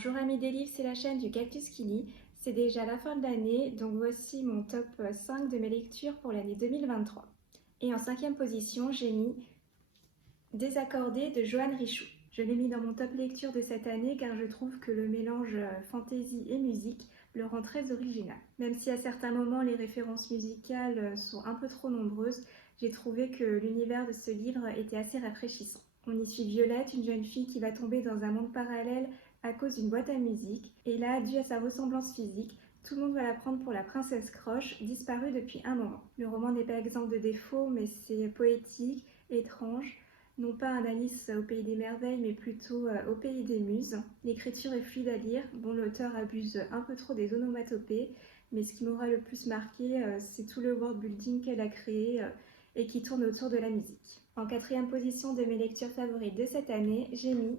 Bonjour amis des livres, c'est la chaîne du Cactus qui lit. C'est déjà la fin de l'année, donc voici mon top 5 de mes lectures pour l'année 2023. Et en cinquième position, j'ai mis Désaccordé de Joanne Richoux. Je l'ai mis dans mon top lecture de cette année car je trouve que le mélange fantaisie et musique le rend très original. Même si à certains moments les références musicales sont un peu trop nombreuses, j'ai trouvé que l'univers de ce livre était assez rafraîchissant. On y suit Violette, une jeune fille qui va tomber dans un monde parallèle à cause d'une boîte à musique, et là, dû à sa ressemblance physique, tout le monde va la prendre pour la princesse Croche, disparue depuis un moment. Le roman n'est pas exempt de défauts, mais c'est poétique, étrange, non pas un Alice au pays des merveilles, mais plutôt au pays des muses. L'écriture est fluide à lire, bon l'auteur abuse un peu trop des onomatopées, mais ce qui m'aura le plus marqué, c'est tout le world building qu'elle a créé et qui tourne autour de la musique. En quatrième position de mes lectures favorites de cette année, j'ai mis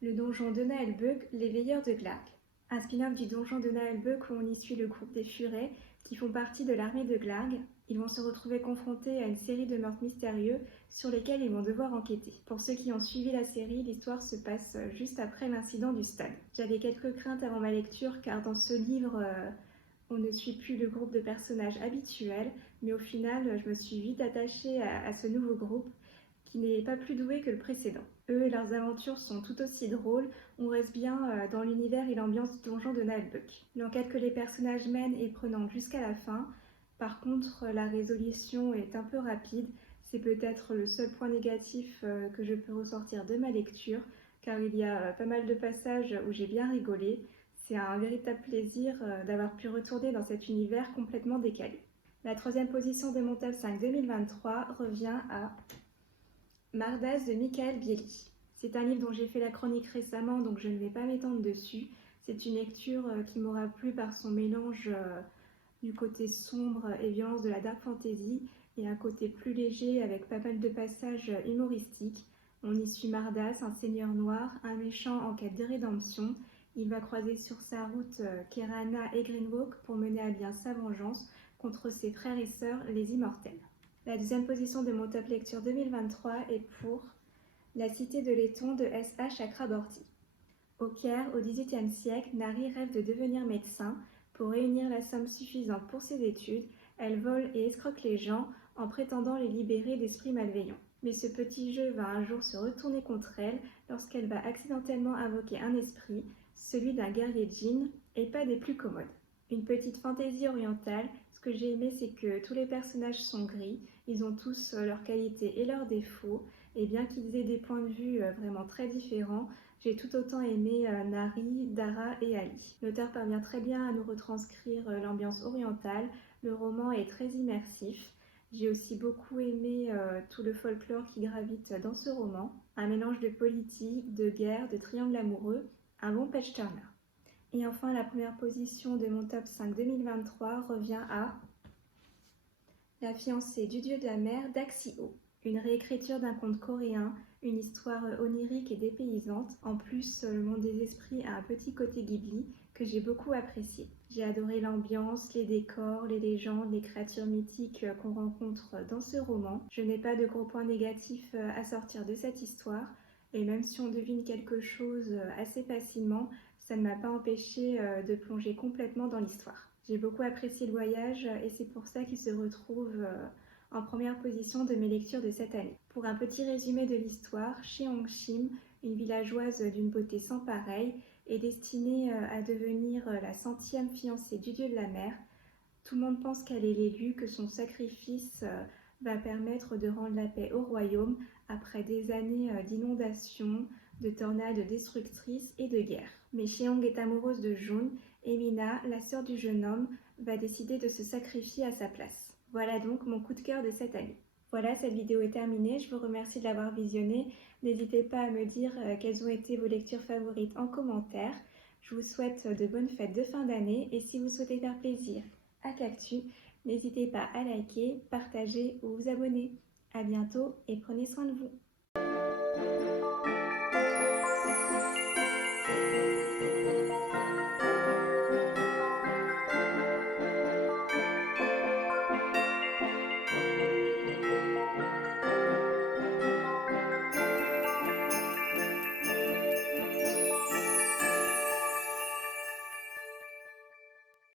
Le donjon de Naelbög, Les Veilleurs de Glarg. Un spin-off du donjon de Naelbög où on y suit le groupe des Furets qui font partie de l'armée de Glarg. Ils vont se retrouver confrontés à une série de meurtres mystérieux sur lesquels ils vont devoir enquêter. Pour ceux qui ont suivi la série, l'histoire se passe juste après l'incident du stade. J'avais quelques craintes avant ma lecture car dans ce livre, on ne suit plus le groupe de personnages habituels, mais au final, je me suis vite attachée à ce nouveau groupe qui n'est pas plus doué que le précédent. Eux et leurs aventures sont tout aussi drôles, on reste bien dans l'univers et l'ambiance du donjon de Naelbög. L'enquête que les personnages mènent est prenante jusqu'à la fin, par contre la résolution est un peu rapide, c'est peut-être le seul point négatif que je peux ressortir de ma lecture, car il y a pas mal de passages où j'ai bien rigolé. C'est un véritable plaisir d'avoir pu retourner dans cet univers complètement décalé. La troisième position de mon top 5 2023 revient à Mardas de Michael Bieli. C'est un livre dont j'ai fait la chronique récemment, donc je ne vais pas m'étendre dessus. C'est une lecture qui m'aura plu par son mélange du côté sombre et violence de la dark fantasy et un côté plus léger avec pas mal de passages humoristiques. On y suit Mardas, un seigneur noir, un méchant en quête de rédemption. Il va croiser sur sa route Kerana et Greenwalk pour mener à bien sa vengeance contre ses frères et sœurs, les immortels. La deuxième position de mon top lecture 2023 est pour La cité de laiton de S.A. Chakraborty. Au Caire, au XVIIIe siècle, Nari rêve de devenir médecin. Pour réunir la somme suffisante pour ses études, elle vole et escroque les gens en prétendant les libérer d'esprits malveillants. Mais ce petit jeu va un jour se retourner contre elle lorsqu'elle va accidentellement invoquer un esprit, celui d'un guerrier djinn, et pas des plus commodes. Une petite fantaisie orientale. Ce que j'ai aimé, c'est que tous les personnages sont gris, ils ont tous leurs qualités et leurs défauts, et bien qu'ils aient des points de vue vraiment très différents, j'ai tout autant aimé Nari, Dara et Ali. L'auteur parvient très bien à nous retranscrire l'ambiance orientale, le roman est très immersif. J'ai aussi beaucoup aimé tout le folklore qui gravite dans ce roman, un mélange de politique, de guerre, de triangle amoureux, un bon page-turner. Et enfin, la première position de mon top 5 2023 revient à La fiancée du dieu de la mer d'Axio, une réécriture d'un conte coréen, une histoire onirique et dépaysante. En plus, le monde des esprits a un petit côté Ghibli que j'ai beaucoup apprécié. J'ai adoré l'ambiance, les décors, les légendes, les créatures mythiques qu'on rencontre dans ce roman. Je n'ai pas de gros points négatifs à sortir de cette histoire, et même si on devine quelque chose assez facilement, ça ne m'a pas empêché de plonger complètement dans l'histoire. J'ai beaucoup apprécié le voyage et c'est pour ça qu'il se retrouve en première position de mes lectures de cette année. Pour un petit résumé de l'histoire, Cheongshim, une villageoise d'une beauté sans pareille, est destinée à devenir la 100e fiancée du dieu de la mer. Tout le monde pense qu'elle est l'élue, que son sacrifice va permettre de rendre la paix au royaume après des années d'inondations, de tornades destructrices et de guerres. Mais Cheong est amoureuse de Jun et Mina, la sœur du jeune homme, va décider de se sacrifier à sa place. Voilà donc mon coup de cœur de cette année. Voilà, cette vidéo est terminée, je vous remercie de l'avoir visionnée. N'hésitez pas à me dire quelles ont été vos lectures favorites en commentaire. Je vous souhaite de bonnes fêtes de fin d'année et si vous souhaitez faire plaisir à Cactus, n'hésitez pas à liker, partager ou vous abonner. À bientôt et prenez soin de vous.